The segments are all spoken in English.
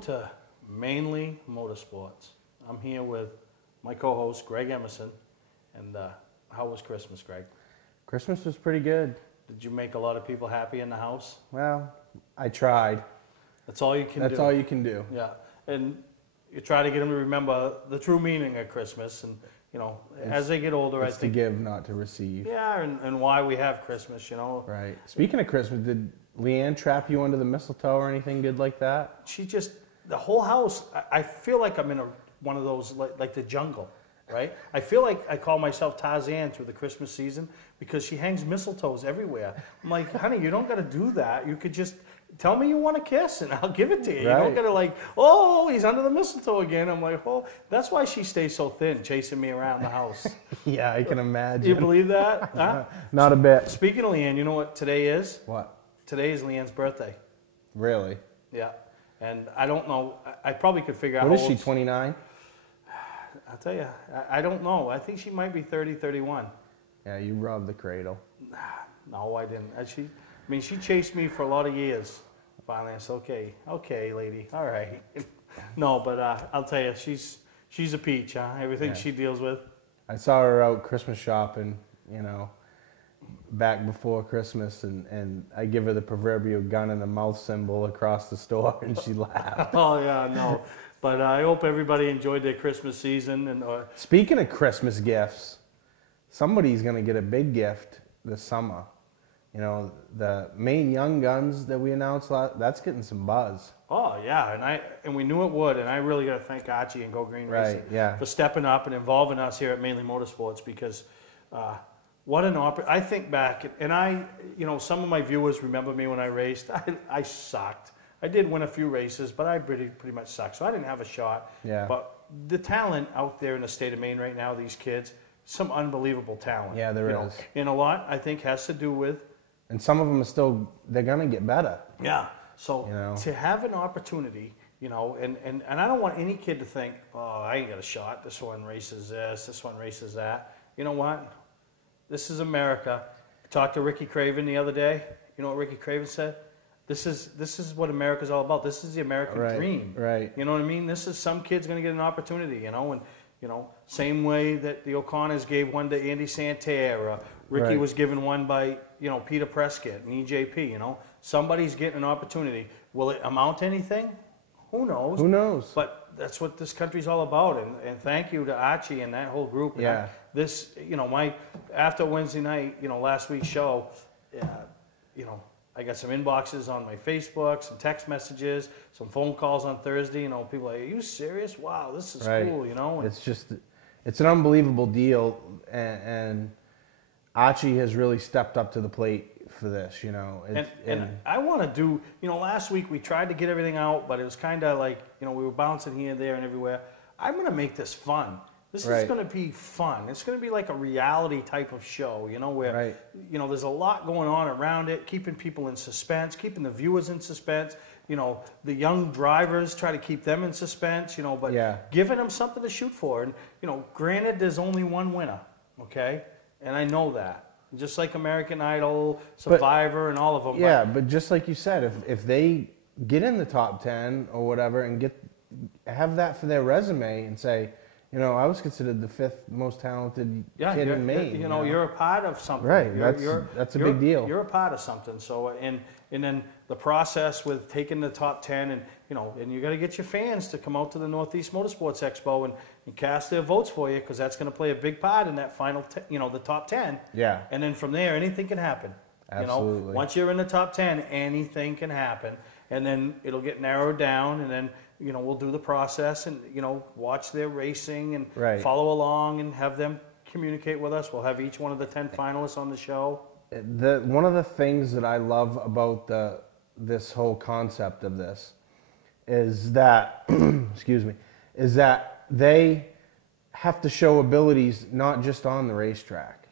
Welcome to Mainly Motorsports. I'm here with my co-host, Greg Emerson. And how was Christmas, Greg? Christmas was pretty good. Did you make a lot of people happy in the house? Well, I tried. That's all you can do. That's all you can do. Yeah. And you try to get them to remember the true meaning of Christmas. And, you know, as they get older, It's to give, not to receive. Yeah, and why we have Christmas, you know. Right. Speaking of Christmas, did Leanne trap you under the mistletoe or anything good like that? She just, the whole house, I feel like I'm in one of those, like the jungle, right? I feel like I call myself Tarzan through the Christmas season because she hangs mistletoes everywhere. I'm like, honey, you don't got to do that. You could just tell me you want a kiss and I'll give it to you. Right. You don't got to like, oh, he's under the mistletoe again. I'm like, oh, that's why she stays so thin, chasing me around the house. Yeah, I can imagine. You believe that? Huh? Not a bit. Speaking of Leanne, you know what today is? What? Today is Leanne's birthday. Really? Yeah. And I don't know. I probably could figure out. What is she, 29? I'll tell you. I don't know. I think she might be 30, 31. Yeah, you robbed the cradle. No, I didn't. She chased me for a lot of years. Finally, I said, okay, lady, all right. No, but I'll tell you, she's a peach, huh? Everything she deals with. I saw her out Christmas shopping, you know, back before Christmas, and I give her the proverbial gun and the mouth symbol across the store, and she laughed. Oh, yeah, no. But I hope everybody enjoyed their Christmas season. And speaking of Christmas gifts, somebody's going to get a big gift this summer. You know, the main Young Guns that we announced, that's getting some buzz. Oh, yeah, and we knew it would, and I really got to thank Archie and Go Green Racing for stepping up and involving us here at Mainly Motorsports because what an opportunity. I think back, and some of my viewers remember me when I raced. I sucked. I did win a few races, but I pretty much sucked, so I didn't have a shot. Yeah. But the talent out there in the state of Maine right now, these kids, some unbelievable talent. Yeah, there is. And a lot, I think, has to do with. And some of them are still, they're going to get better. Yeah. So to have an opportunity, and I don't want any kid to think, oh, I ain't got a shot. This one races this one races that. You know what? This is America. I talked to Ricky Craven the other day. You know what Ricky Craven said? This is what America's all about. This is the American dream. Right. You know what I mean? This is some kid's going to get an opportunity, and same way that the O'Connors gave one to Andy Santerre. Ricky was given one by, Peter Prescott and EJP, Somebody's getting an opportunity. Will it amount to anything? Who knows? Who knows? But that's what this country's all about. And thank you to Archie and that whole group. And after Wednesday night, last week's show, I got some inboxes on my Facebook, some text messages, some phone calls on Thursday. People are like, are you serious? Wow, this is cool, It's an unbelievable deal. And Archie has really stepped up to the plate for this, And I want to do, last week we tried to get everything out, but it was kind of like, we were bouncing here, there, and everywhere. I'm going to make this fun. This is going to be fun. It's going to be like a reality type of show, where, there's a lot going on around it, keeping people in suspense, keeping the viewers in suspense. The young drivers, try to keep them in suspense, but giving them something to shoot for. And, granted, there's only one winner, okay? And I know that. Just like American Idol, Survivor, and all of them. Yeah, but just like you said, if they get in the top 10 or whatever and have that for their resume and say, I was considered the 5th most talented kid in Maine. You're a part of something. Right, that's a big deal. You're a part of something. So, and then the process with taking the top 10 and, and you got to get your fans to come out to the Northeast Motorsports Expo and cast their votes for you because that's going to play a big part in that final, the top 10. Yeah. And then from there, anything can happen. Absolutely. Once you're in the top 10, anything can happen. And then it'll get narrowed down and then, we'll do the process and, watch their racing and follow along and have them communicate with us. We'll have each one of the 10 finalists on the show. One of the things that I love about this whole concept of this is that, is that they have to show abilities not just on the racetrack.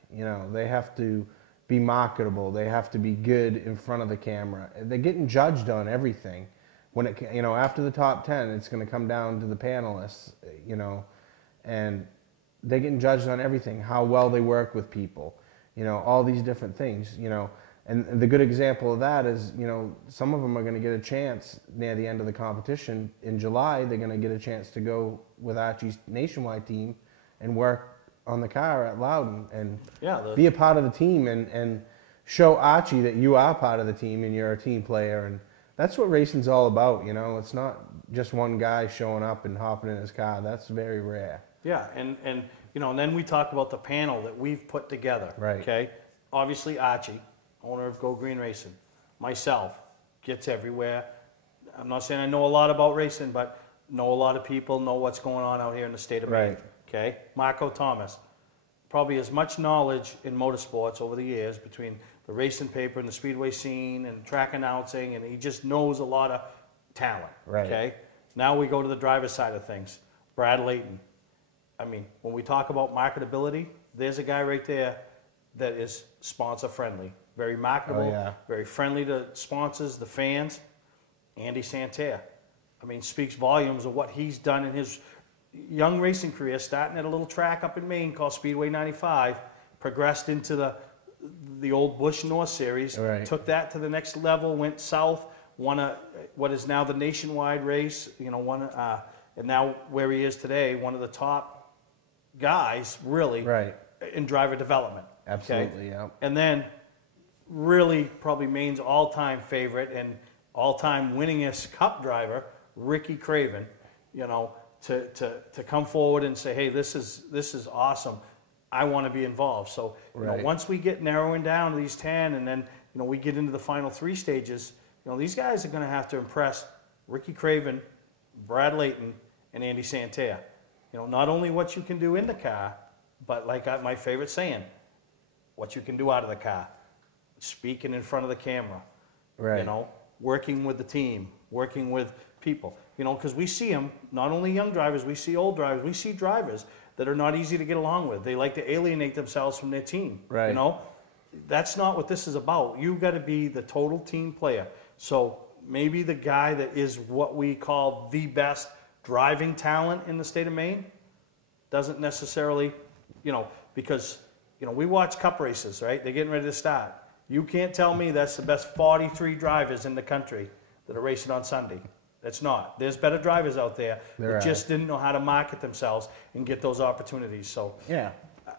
They have to be marketable. They have to be good in front of the camera. They're getting judged on everything. When after the top 10, it's going to come down to the panelists, and they're getting judged on everything, how well they work with people, all these different things, And the good example of that is, you know, some of them are going to get a chance near the end of the competition. In July, they're going to get a chance to go with Archie's nationwide team and work on the car at Loudon and be a part of the team and show Archie that you are part of the team and you're a team player. And that's what racing's all about, you know. It's not just one guy showing up and hopping in his car. That's very rare. Yeah, and you know, and then we talk about the panel that we've put together. Right. Okay. Obviously, Archie, owner of Go Green Racing, myself, gets everywhere. I'm not saying I know a lot about racing, but know a lot of people, know what's going on out here in the state of Maine. Right. Okay. Marco Thomas, probably as much knowledge in motorsports over the years between the racing paper and the speedway scene and track announcing, and he just knows a lot of talent. Right. Okay. Now we go to the driver's side of things. Brad Layton. I mean, when we talk about marketability, there's a guy right there that is sponsor friendly, very marketable, very friendly to sponsors, the fans. Andy Santerre, I mean, speaks volumes of what he's done in his young racing career, starting at a little track up in Maine called Speedway 95, progressed into the old Busch North Series, took that to the next level, went south, won what is now the nationwide race, you know, and now where he is today, one of the top guys, really, in driver development. Absolutely, yeah. And then, really, probably Maine's all-time favorite and all-time winningest Cup driver, Ricky Craven. You know, to come forward and say, hey, this is awesome. I want to be involved. So, you know, once we get narrowing down to these 10, and then you know we get into the final 3 stages, you know, these guys are going to have to impress Ricky Craven, Brad Layton, and Andy Santerre. You know, not only what you can do in the car, but like my favorite saying, what you can do out of the car. Speaking in front of the camera. You know, working with the team, working with people. You know, because we see them, not only young drivers, we see old drivers, we see drivers that are not easy to get along with. They like to alienate themselves from their team. You know, that's not what this is about. You've got to be the total team player. So maybe the guy that is what we call the best driving talent in the state of Maine doesn't necessarily, you know, because, you know, we watch Cup races, right? They're getting ready to start. You can't tell me that's the best 43 drivers in the country that are racing on Sunday. That's not. There's better drivers out there that just didn't know how to market themselves and get those opportunities. So yeah,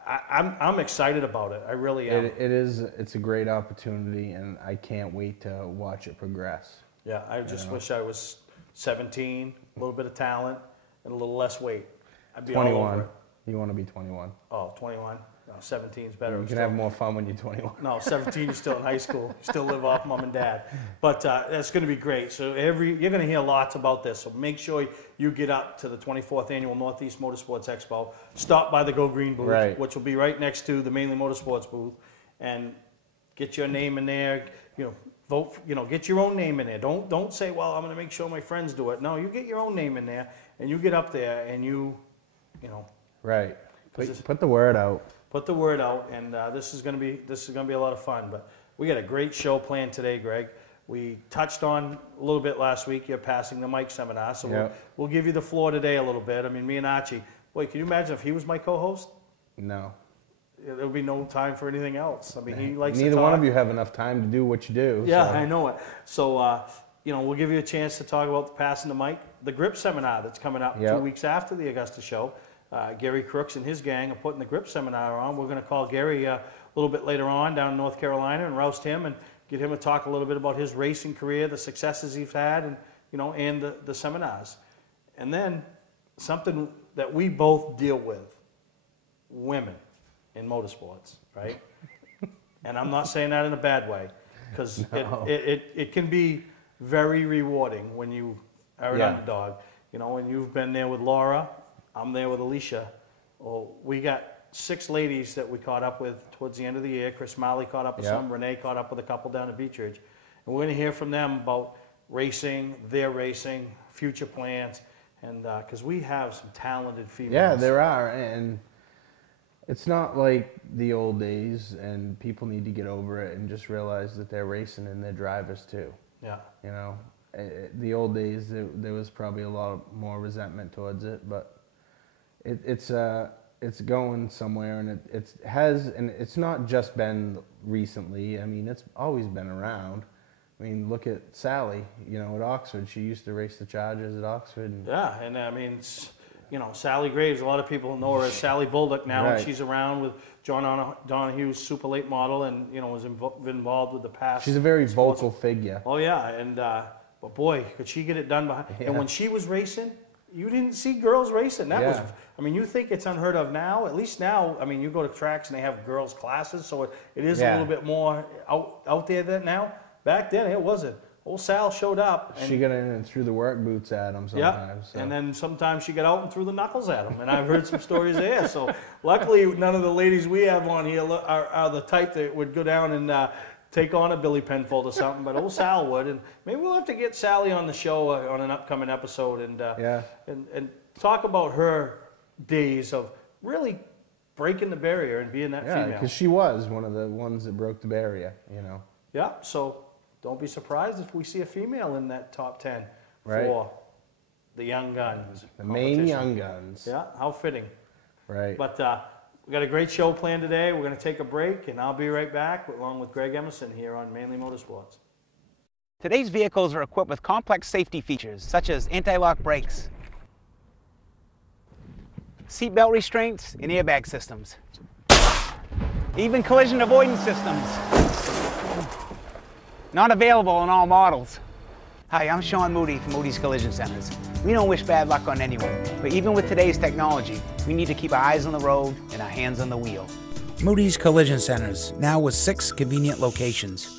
I'm excited about it. I really am. It's a great opportunity, and I can't wait to watch it progress. Yeah, I just wish I was 17, a little bit of talent, and a little less weight. I'd be 21. all over it. You want to be 21. Oh, 21? No, 17 is better. You can have more fun when you're 21. No, 17, you're still in high school. You still live off mom and dad. But that's going to be great. So you're going to hear lots about this. So make sure you get up to the 24th Annual Northeast Motorsports Expo. Stop by the Go Green booth, which will be right next to the Mainly Motorsports booth, and get your name in there. You know, vote. You know, get your own name in there. Don't say, well, I'm going to make sure my friends do it. No, you get your own name in there, and you get up there, and you know. Right. Put the word out. Put the word out, and this is going to be a lot of fun. But we got a great show planned today, Greg. We touched on a little bit last week. You're passing the mic seminar, so we'll give you the floor today a little bit. I mean, me and Archie. Boy, can you imagine if he was my co-host? No. There would be no time for anything else. I mean, he likes to Neither talk. one of you have enough time to do what you do. Yeah, so. I know it. So, you know, we'll give you a chance to talk about the passing the mic, the grip seminar that's coming up 2 weeks after the Augusta show. Gary Crooks and his gang are putting the grip seminar on. We're going to call Gary a little bit later on down in North Carolina and roust him and get him to talk a little bit about his racing career, the successes he's had, and you know, and the seminars. And then something that we both deal with, women in motorsports, right? And I'm not saying that in a bad way, because it can be very rewarding when you are an underdog, you know, and you've been there with Laura. I'm there with Alicia. Well, we got 6 ladies that we caught up with towards the end of the year. Chris Malley caught up with some. Renee caught up with a couple down at Beech Ridge. And we're going to hear from them about racing, their racing, future plans, and because we have some talented females. Yeah, there are, and it's not like the old days, and people need to get over it and just realize that they're racing and they're drivers too. Yeah. You know, the old days, there was probably a lot more resentment towards it, but it's it's going somewhere, and it has, and it's not just been recently. I mean, it's always been around. I mean, look at Sally, you know, at Oxford. She used to race the Chargers at Oxford. And yeah, and I mean, you know, Sally Graves, a lot of people know her as Sally Bolduc now, and she's around with John Donahue's super late model, and, you know, was involved with the past. She's a very vocal figure. Oh, yeah, and, but boy, could she get it done behind. Yeah. And when she was racing, you didn't see girls racing. That was, I mean, you think it's unheard of now. At least now, I mean, you go to tracks and they have girls' classes, so it is a little bit more out there than now. Back then, it wasn't. Old Sal showed up. And she got in and threw the work boots at him sometimes. Yeah, so. And then sometimes she got out and threw the knuckles at him. And I've heard some stories there. So luckily, none of the ladies we have on here are the type that would go down and take on a Billy Penfold or something. But old Sal would. And maybe we'll have to get Sally on the show on an upcoming episode and talk about her days of really breaking the barrier and being that female. Yeah, because she was one of the ones that broke the barrier, you know. Yeah, so don't be surprised if we see a female in that top 10 for the Young Guns. The main Young Guns. Yeah, how fitting. Right. But we got a great show planned today. We're going to take a break, and I'll be right back along with Greg Emerson here on Mainly Motorsports. Today's vehicles are equipped with complex safety features such as anti-lock brakes, seatbelt restraints, and airbag systems, even collision avoidance systems. Not available in all models. Hi, I'm Sean Moody from Moody's Collision Centers. We don't wish bad luck on anyone, but even with today's technology, we need to keep our eyes on the road and our hands on the wheel. Moody's Collision Centers, now with 6 convenient locations.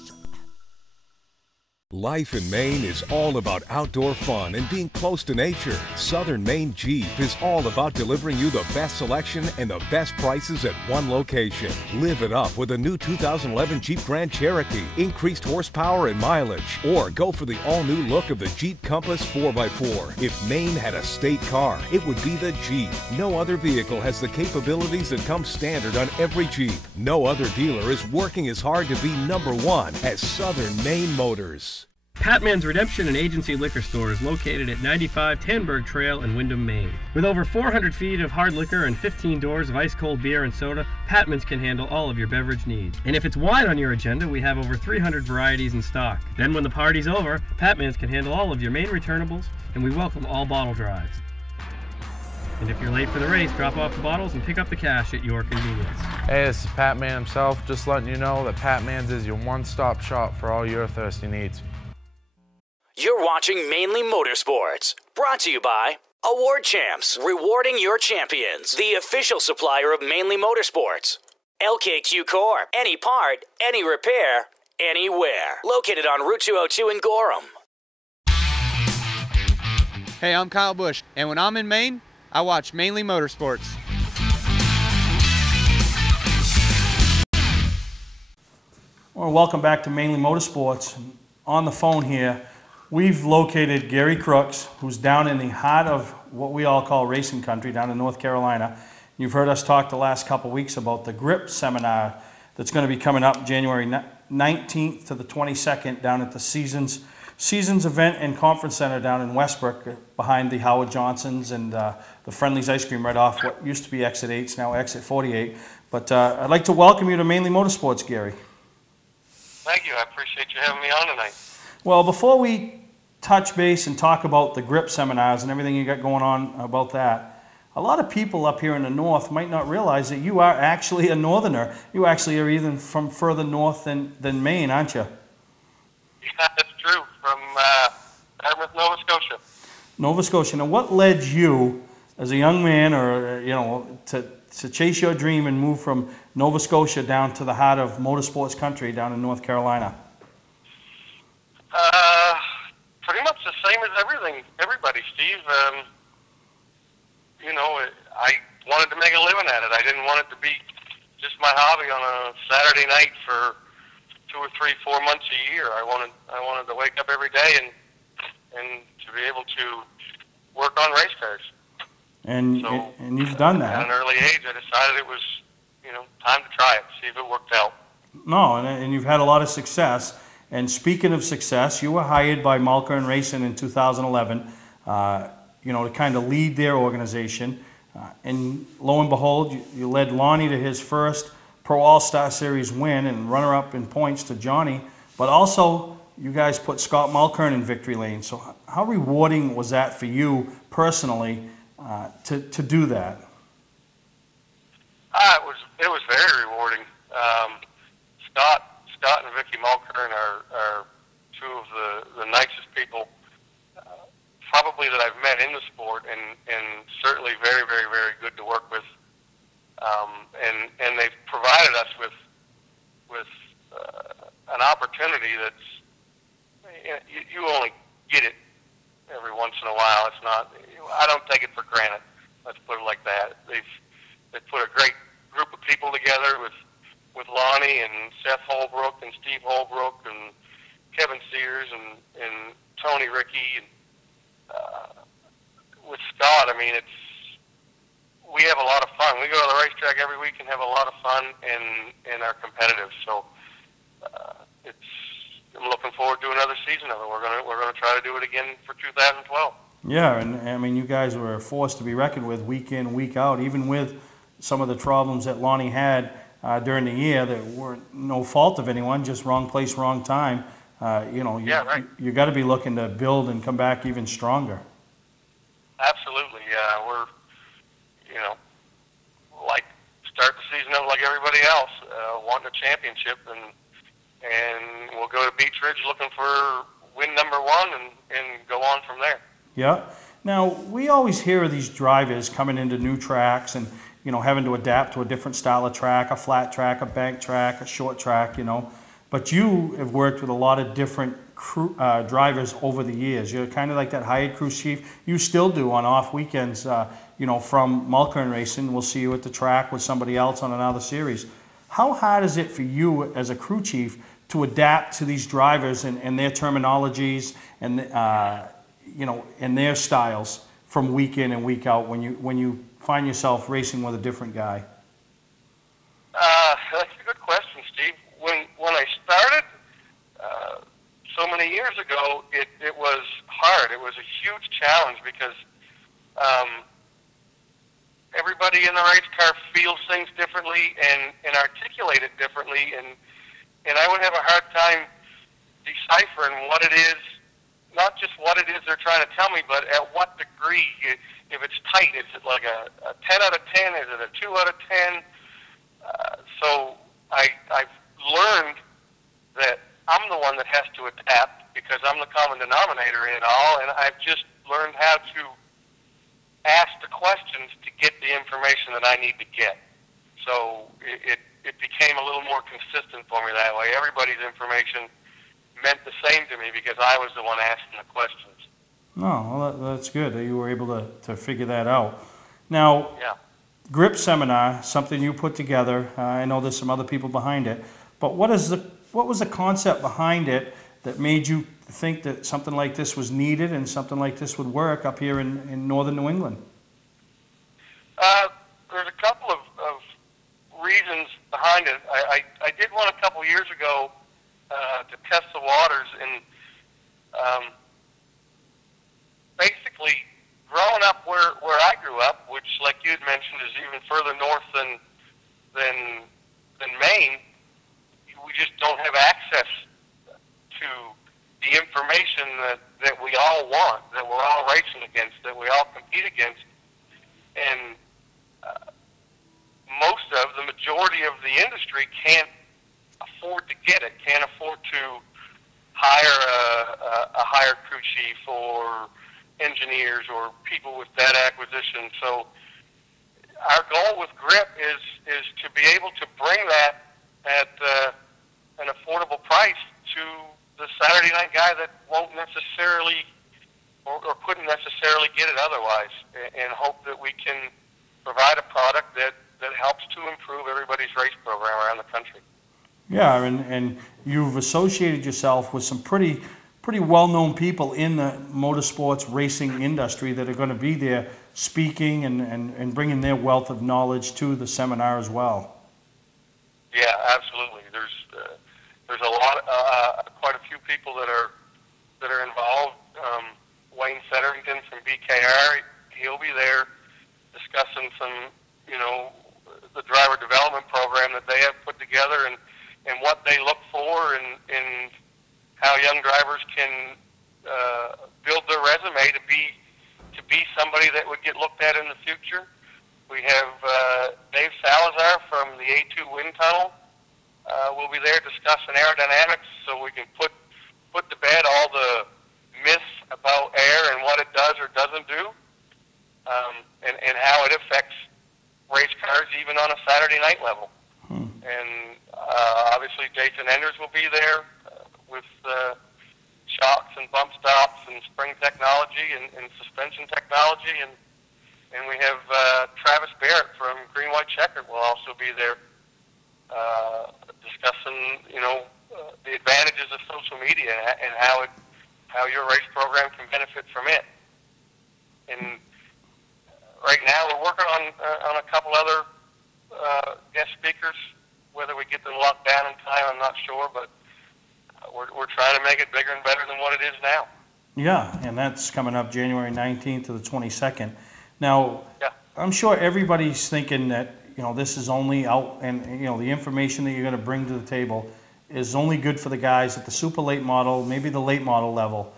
Life in Maine is all about outdoor fun and being close to nature. Southern Maine Jeep is all about delivering you the best selection and the best prices at one location. Live it up with a new 2011 Jeep Grand Cherokee, increased horsepower and mileage. Or go for the all-new look of the Jeep Compass 4x4. If Maine had a state car, it would be the Jeep. No other vehicle has the capabilities that come standard on every Jeep. No other dealer is working as hard to be #1 as Southern Maine Motors. Patman's Redemption and Agency Liquor Store is located at 95 Tanberg Trail in Windham, Maine. With over 400 feet of hard liquor and 15 doors of ice-cold beer and soda, Patman's can handle all of your beverage needs. And if it's wine on your agenda, we have over 300 varieties in stock. Then when the party's over, Patman's can handle all of your Maine returnables, and we welcome all bottle drives. And if you're late for the race, drop off the bottles and pick up the cash at your convenience. Hey, this is Pat Man himself, just letting you know that Pat Man's is your one-stop shop for all your thirsty needs. You're watching Mainly Motorsports, brought to you by Award Champs, rewarding your champions, the official supplier of Mainly Motorsports. LKQ Core, any part, any repair, anywhere. Located on Route 202 in Gorham. Hey, I'm Kyle Busch, and when I'm in Maine, I watch Mainly Motorsports. Well, welcome back to Mainly Motorsports. On the phone here, we've located Gary Crooks, who's down in the heart of what we all call racing country, down in North Carolina. You've heard us talk the last couple weeks about the GRIP seminar that's going to be coming up January 19th to the 22nd down at the Seasons Event and Conference Center down in Westbrook, behind the Howard Johnsons and the Friendly's Ice Cream right off what used to be Exit 8, now Exit 48. But I'd like to welcome you to Mainly Motorsports, Gary. Thank you. I appreciate you having me on tonight. Well, before we touch base and talk about the GRIP seminars and everything you got going on about that, a lot of people up here in the north might not realize that you are actually a northerner. You actually are even from further north than Maine, aren't you? Yeah, that's true. From Dartmouth, Nova Scotia. Nova Scotia. Now, what led you as a young man, or to chase your dream and move from Nova Scotia down to the heart of motorsports country down in North Carolina? Pretty much the same as everybody, Steve. I wanted to make a living at it. I didn't want it to be just my hobby on a Saturday night for 2 or 3, 4 months a year. I wanted to wake up every day and to be able to work on race cars. And you've done that. At an early age, I decided it was, time to try it, see if it worked out. No, and you've had a lot of success. And speaking of success, you were hired by Malkern Racing in 2011, to kind of lead their organization. And lo and behold, you led Lonnie to his first Pro All-Star Series win and runner-up in points to Johnny. But also, you guys put Scott Mulkern in victory lane. So how rewarding was that for you personally to do that? It was very rewarding. Scott and Vicky Mulkern are two of the nicest people probably that I've met in the sport, and certainly very, very, very good to work with. And they've provided us with an opportunity that's, you only get it every once in a while. It's not, I don't take it for granted. Let's put it like that. They've put a great group of people together with Lonnie and Seth Holbrook and Steve Holbrook and Kevin Sears and Tony Rickey and with Scott. I mean, we have a lot of fun. We go to the racetrack every week and have a lot of fun and are competitive. So I'm looking forward to another season of it. We're gonna try to do it again for 2012. Yeah, and I mean, you guys were a force to be reckoned with week in, week out, even with some of the problems that Lonnie had during the year that weren't no fault of anyone, just wrong place, wrong time. You got to be looking to build and come back even stronger. Absolutely, we're like start the season up like everybody else, wanting a championship, and we'll go to Beach Ridge looking for win number 1 and go on from there. Yeah. Now, we always hear of these drivers coming into new tracks and, having to adapt to a different style of track, a flat track, a bank track, a short track, But you have worked with a lot of different drivers over the years. You're kind of like that hired crew chief. You still do on off weekends, from Mulkern Racing. We'll see you at the track with somebody else on another series. How hard is it for you as a crew chief to adapt to these drivers and their terminologies and and their styles from week in and week out when you find yourself racing with a different guy? That's a good question, Steve. When I started so many years ago, it was hard. It was a huge challenge because everybody in the race car feels things differently and articulate it differently, and I would have a hard time deciphering what it is, not just what it is they're trying to tell me, but at what degree. If it's tight, is it like a 10 out of 10? Is it a 2 out of 10? So I've learned that I'm the one that has to adapt because I'm the common denominator in it all, and I've just learned how to ask the questions to get the information that I need to get. So it became a little more consistent for me that way. Everybody's information meant the same to me because I was the one asking the questions. Oh, well, that's good that you were able to figure that out. Now, yeah. Grip Seminar, something you put together. I know there's some other people behind it, but what was the concept behind it that made you think that something like this was needed and something like this would work up here in northern New England? There's a couple of reasons behind it. I did one a couple years ago to test the waters, and basically growing up where I grew up, which, like you had mentioned, is even further north than Maine, we just don't have access to the information that we all want, that we're all racing against, that we all compete against. And the majority of the industry can't afford to get it, can't afford to hire a hired crew chief or engineers or people with data acquisition. So our goal with Grip is to be able to bring that at an affordable price to the Saturday night guy that won't necessarily or couldn't necessarily get it otherwise, and hope that we can provide a product that helps to improve everybody's race program around the country. Yeah, and you've associated yourself with some pretty well-known people in the motorsports racing industry that are going to be there speaking and bringing their wealth of knowledge to the seminar as well. Yeah, absolutely. There's a lot, quite a few people that are involved. Wayne Fetterington from BKR, he'll be there. discussing some, the driver development program that they have put together and what they look for and how young drivers can build their resume to be somebody that would get looked at in the future. We have Dave Salazar from the A2 Wind Tunnel. We'll be there discussing aerodynamics so we can put to bed all the myths about air and what it does or doesn't do, and how it affects race cars even on a Saturday night level. And obviously Jason Enders will be there with shocks and bump stops and spring technology and suspension technology, and we have Travis Barrett from Green White Checkered will also be there discussing the advantages of social media and how your race program can benefit from it. And right now we're working on a couple other guest speakers. Whether we get them locked down in time, I'm not sure, but we're trying to make it bigger and better than what it is now. Yeah, and that's coming up January 19th to the 22nd. Now, yeah. I'm sure everybody's thinking that, this is only out, and, the information that you're going to bring to the table is only good for the guys at the super late model, maybe the late model level.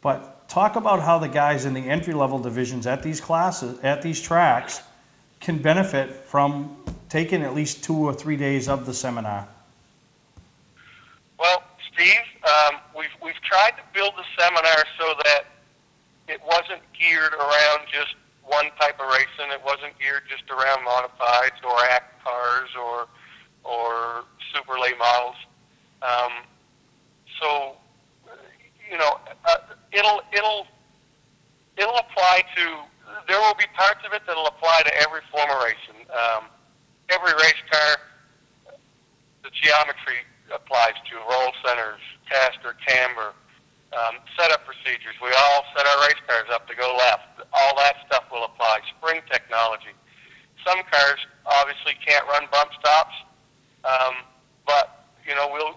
But talk about how the guys in the entry-level divisions at these classes, at these tracks, can benefit from taking at least 2 or 3 days of the seminar. Well, Steve, we've tried to build the seminar so that it wasn't geared around just one type of racing. It wasn't geared just around modifieds or act cars or super late models. So it'll apply to. There will be parts of it that'll apply to every form of racing. Every race car, the geometry applies to roll centers, caster, camber, setup procedures. We all set our race cars up to go left. All that stuff will apply. Spring technology. Some cars obviously can't run bump stops, but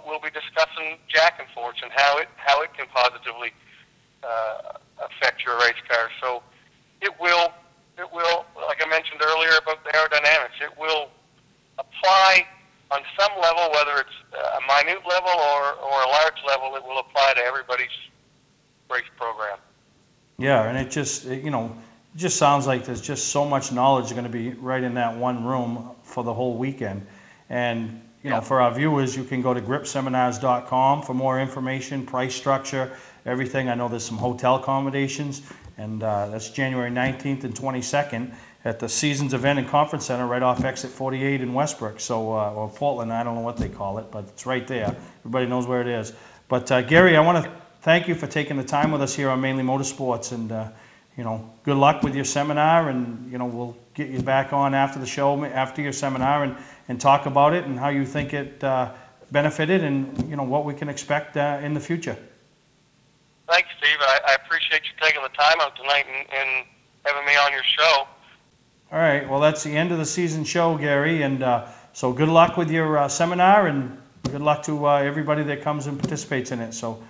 we'll be discussing jack and force and how it can positively affect your race car. So it will, like I mentioned earlier about the aerodynamics, it will apply on some level, whether it's a minute level or a large level. It will apply to everybody's race program. Yeah, and it just sounds like there's just so much knowledge going to be right in that one room for the whole weekend. And for our viewers, you can go to gripseminars.com for more information, price structure, everything. I know there's some hotel accommodations, and that's January 19th and 22nd at the Seasons Event and Conference Center right off exit 48 in Westbrook, or Portland, I don't know what they call it, but it's right there. Everybody knows where it is. But Gary, I want to thank you for taking the time with us here on Mainly Motorsports, and good luck with your seminar, and we'll get you back on after the show, after your seminar, and talk about it and how you think it benefited, and what we can expect in the future. Thanks, Steve. I appreciate you taking the time out tonight and having me on your show. All right. Well, that's the end of the season show, Gary, and so good luck with your seminar, and good luck to everybody that comes and participates in it. So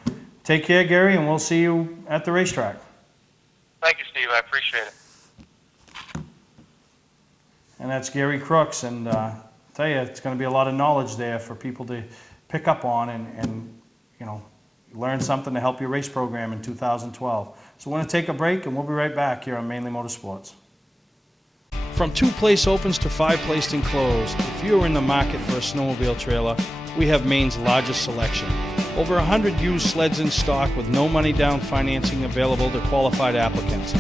take care, Gary, and we'll see you at the racetrack. Thank you, Steve. I appreciate it. And that's Gary Crooks, and I tell you, it's going to be a lot of knowledge there for people to pick up on and learn something to help your race program in 2012. So we're going to take a break, and we'll be right back here on Mainly Motorsports. From 2-place opens to 5-place enclosed, if you're in the market for a snowmobile trailer, we have Maine's largest selection. Over 100 used sleds in stock with no money down financing available to qualified applicants.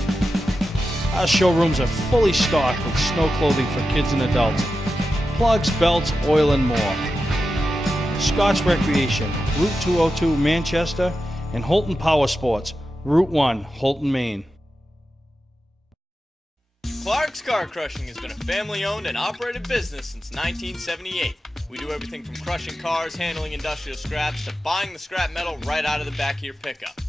Our showrooms are fully stocked with snow clothing for kids and adults, plugs, belts, oil, and more. Scotch Recreation, Route 202 Manchester, and Holton Power Sports, Route 1, Holton, Maine. Clark's Car Crushing has been a family-owned and operated business since 1978. We do everything from crushing cars, handling industrial scraps, to buying the scrap metal right out of the back of your pickup.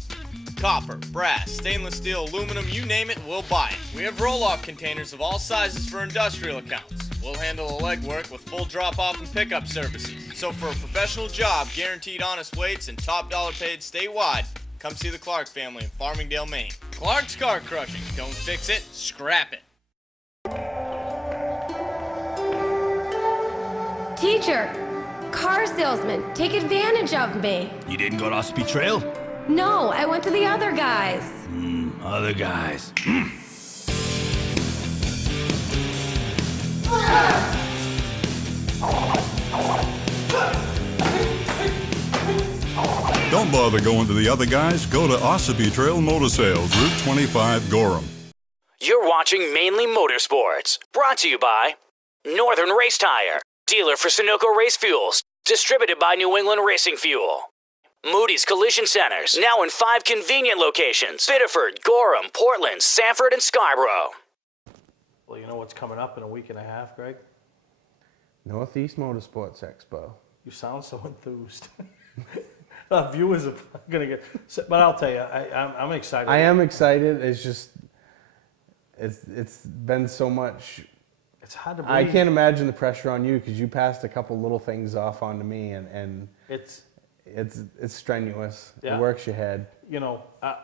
Copper, brass, stainless steel, aluminum, you name it, we'll buy it. We have roll-off containers of all sizes for industrial accounts. We'll handle the legwork with full drop-off and pickup services. So for a professional job, guaranteed honest weights, and top dollar paid statewide, come see the Clark family in Farmingdale, Maine. Clark's Car Crushing. Don't fix it, scrap it. teacher, car salesman, take advantage of me. You didn't go to Ospey Trail? No, I went to the other guys. Other guys. Don't bother going to the other guys. Go to Ossipee Trail Motor Sales, Route 25, Gorham. You're watching Mainly Motorsports, brought to you by Northern Race Tire, dealer for Sunoco Race Fuels, distributed by New England Racing Fuel. Moody's Collision Centers, now in 5 convenient locations: Biddeford, Gorham, Portland, Sanford, and Scarborough. Well, you know what's coming up in a week and a half, Greg? Northeast Motorsports Expo. You sound so enthused. Viewers are going to get... But I'll tell you, I'm excited. I am excited. It's just... It's been so much... It's hard to believe. I can't imagine the pressure on you because you passed a couple little things off onto me, and it's strenuous. Yeah. It works your head. You know, I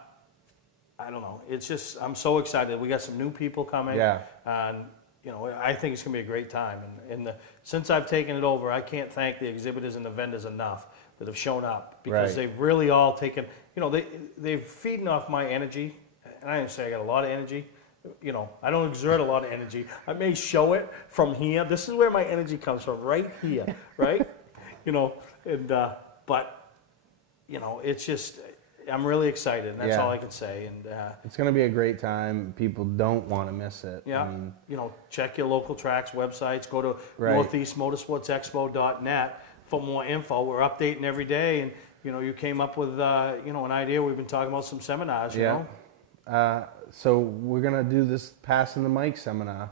don't know. It's just, I'm so excited. We got some new people coming. Yeah. And, you know, I think it's going to be a great time. And since I've taken it over, I can't thank the exhibitors and the vendors enough that have shown up, because Right. they've really all taken, you know, they've feeding off my energy. And I didn't say I got a lot of energy. You know, I don't exert a lot of energy. I may show it from here. This is where my energy comes from, right here, right? You know, and, but, you know, it's just, I'm really excited, and that's all I can say. And it's going to be a great time. People don't want to miss it. yeah, I mean, you know, check your local tracks websites. Go to Right. northeastmotorsportsexpo.net for more info. We're updating every day, and you know, you came up with you know, an idea. We've been talking about some seminars. You know, so we're going to do this Passing the Mic seminar,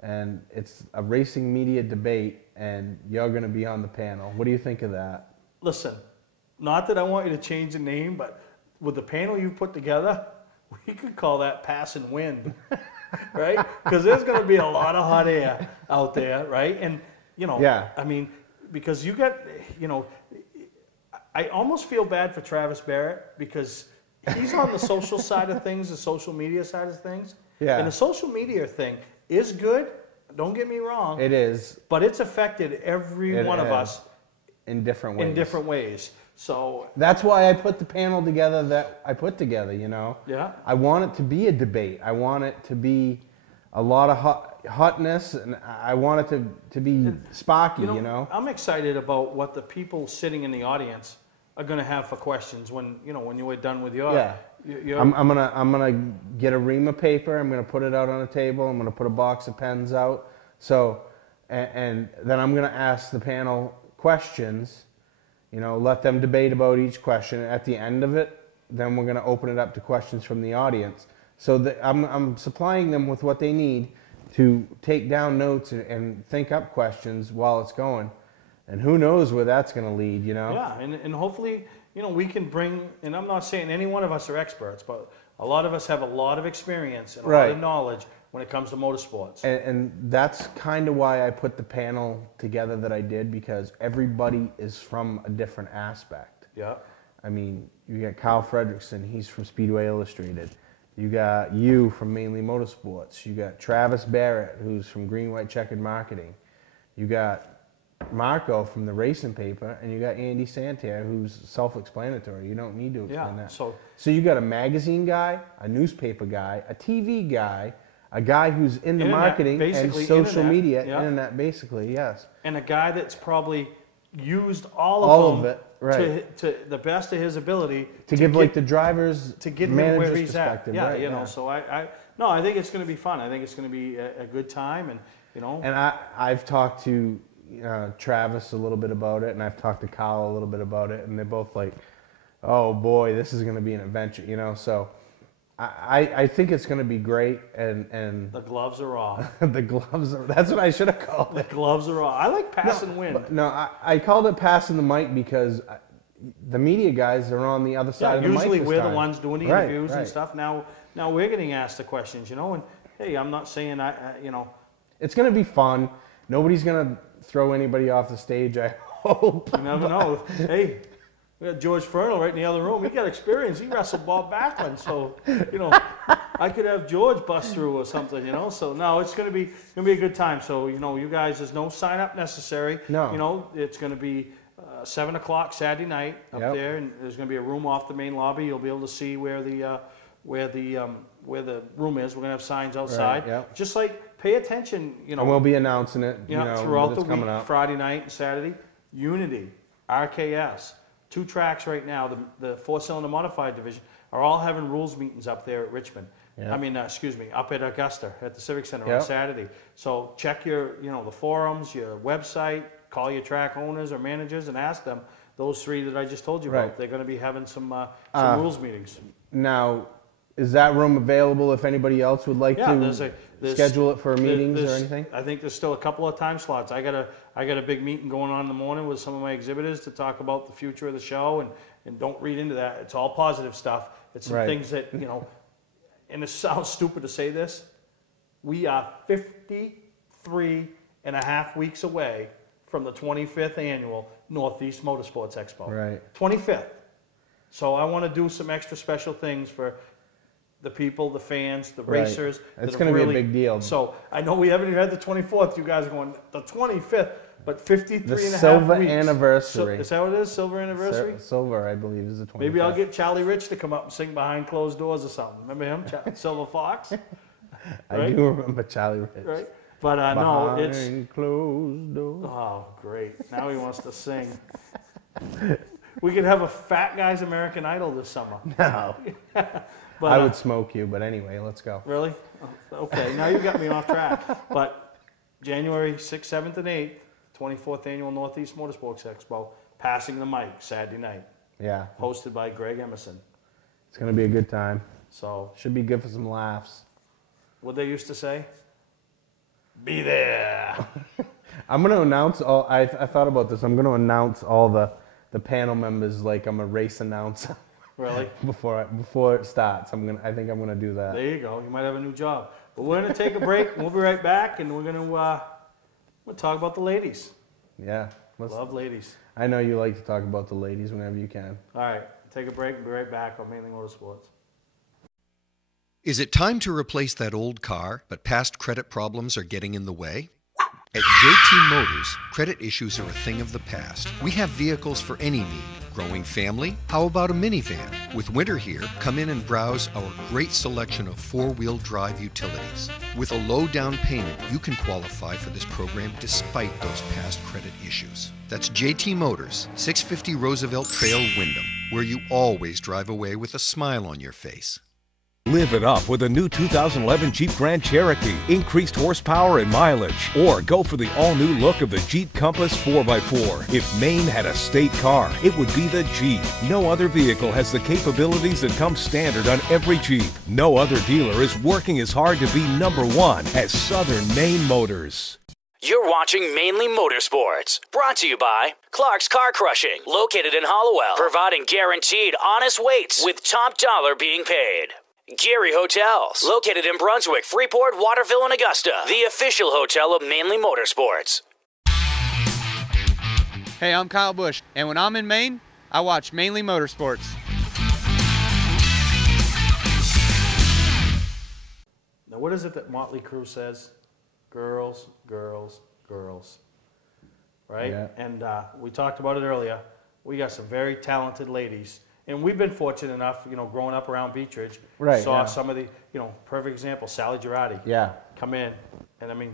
and it's a racing media debate, and you're going to be on the panel. What do you think of that? listen. Not that I want you to change the name, but with the panel you've put together, we could call that Pass and Win, right? Because there's going to be a lot of hot air out there, right? And, you know, I mean, because you got, you know, I almost feel bad for Travis Barrett because he's on the social side of things, the social media side of things. Yeah. And the social media thing is good. Don't get me wrong. It is. But it's affected every one of us in different ways. In different ways. So that's why I put the panel together that I put together, you know? Yeah. I want it to be a debate. I want it to be a lot of hotness, and I want it to be sparky, you know? I'm excited about what the people sitting in the audience are going to have for questions when, you know, when you were done with your... Yeah. I'm gonna get a ream of paper. I'm gonna put it out on a table. I'm gonna put a box of pens out. So, and then I'm gonna ask the panel questions. You know, let them debate about each question. At the end of it, then we're gonna open it up to questions from the audience. So that I'm supplying them with what they need to take down notes and think up questions while it's going. And who knows where that's gonna lead, you know? Yeah, and hopefully, you know, we can bring, and I'm not saying any one of us are experts, but a lot of us have a lot of experience and a lot of knowledge when it comes to motorsports. And that's kind of why I put the panel together that I did, because everybody is from a different aspect. Yeah. I mean, you got Kyle Fredrickson, he's from Speedway Illustrated. You got you from Mainely Motorsports. You got Travis Barrett, who's from Green White Checkered Marketing. You got Marco from the Racing Paper, and you got Andy Santerre, who's self-explanatory. You don't need to explain that. So you got a magazine guy, a newspaper guy, a TV guy, a guy who's in the marketing and social media, internet basically, yes. And a guy that's probably used all of it, right, to the best of his ability to give like the drivers to get him where he's at. Yeah, right, you know. So I think it's going to be fun. I think it's going to be a good time, and you know. And I've talked to Travis a little bit about it, and I've talked to Kyle a little bit about it, and they're both like, "Oh boy, this is going to be an adventure," you know. So I think it's going to be great, and the gloves are off. The gloves are. That's what I should have called it. The gloves are off. I like pass and win. No, I called it passing the mic because the media guys are on the other side of the mic. Usually we're the ones doing the interviews and stuff. Now we're getting asked the questions, you know. And hey, I'm not saying you know. It's going to be fun. Nobody's going to throw anybody off the stage, I hope. You never know. Hey, we got George Fernal right in the other room. He got experience. He wrestled Bob Backlund, so, you know, I could have George bust through or something, So no, it's gonna be a good time. So you guys, there's no sign up necessary. No. It's gonna be 7 o'clock Saturday night up there, and there's gonna be a room off the main lobby. You'll be able to see where the room is. We're gonna have signs outside. Right, Just like pay attention, And we'll be announcing it. Throughout the week, coming up. Friday night and Saturday. Unity, RKS, 2 tracks right now. The 4-cylinder modified division are all having rules meetings up there at Richmond. Yeah. Up at Augusta at the Civic Center on Saturday. So check your, the forums, your website, call your track owners or managers and ask them. Those 3 that I just told you about, they're going to be having some rules meetings. Now, is that room available if anybody else would like to schedule it for meetings or anything? I think there's still a couple of time slots. I got a big meeting going on in the morning with some of my exhibitors to talk about the future of the show, and don't read into that. It's all positive stuff. It's some things that, and it sounds stupid to say this, we are 53 and a half weeks away from the 25th annual Northeast Motorsports Expo. Right. 25th. So I want to do some extra special things for the people, the fans, the racers. It's going to be a big deal. So I know we haven't even had the 24th. You guys are going, the 25th, but 53 and a half weeks. The silver anniversary. Is that what it is? Silver anniversary? Silver, I believe, is the 25th. Maybe I'll get Charlie Rich to come up and sing behind closed doors or something. Remember him? Silver Fox? I do remember Charlie Rich. Right? But no, it's... Behind closed doors. Oh, great. Now he wants to sing. We could have a Fat Guy's American Idol this summer. No. But, I would smoke you, but anyway, let's go. Really? Okay, now you got me off track. But January 6th, 7th, and 8th, 24th Annual Northeast Motorsports Expo, Passing the Mic, Saturday night. Yeah. Hosted by Greg Emerson. It's going to be a good time. So should be good for some laughs. What they used to say? Be there. I'm going to announce all, I thought about this, I'm going to announce all the panel members like I'm a race announcer. Really? Before it starts, I think I'm gonna do that. There you go. You might have a new job. But we're gonna take a break. We'll be right back, and we're gonna we'll talk about the ladies. Yeah. Love ladies. I know you like to talk about the ladies whenever you can. All right. Take a break and be right back on Mainly Motorsports. Is it time to replace that old car, but past credit problems are getting in the way? At JT Motors, credit issues are a thing of the past. We have vehicles for any need. Growing family? How about a minivan? With winter here, come in and browse our great selection of 4-wheel drive utilities. With a low down payment, you can qualify for this program despite those past credit issues. That's JT Motors, 650 Roosevelt Trail, Windham, where you always drive away with a smile on your face. Live it up with a new 2011 Jeep Grand Cherokee. Increased horsepower and mileage. Or go for the all-new look of the Jeep Compass 4x4. If Maine had a state car, it would be the Jeep. No other vehicle has the capabilities that come standard on every Jeep. No other dealer is working as hard to be #1 as Southern Maine Motors. You're watching Mainly Motorsports, brought to you by Clark's Car Crushing, located in Hollowell, providing guaranteed honest weights with top dollar being paid. Gary Hotels, located in Brunswick, Freeport, Waterville, and Augusta, the official hotel of Mainly Motorsports. Hey, I'm Kyle Busch, and when I'm in Maine, I watch Mainly Motorsports. Now, what is it that Motley Crue says? Girls, girls, girls. Right? Yeah. And we talked about it earlier. We got some very talented ladies. And we've been fortunate enough, growing up around Beech Ridge, saw some of the, perfect example, Sally Girardi. Yeah. Come in, and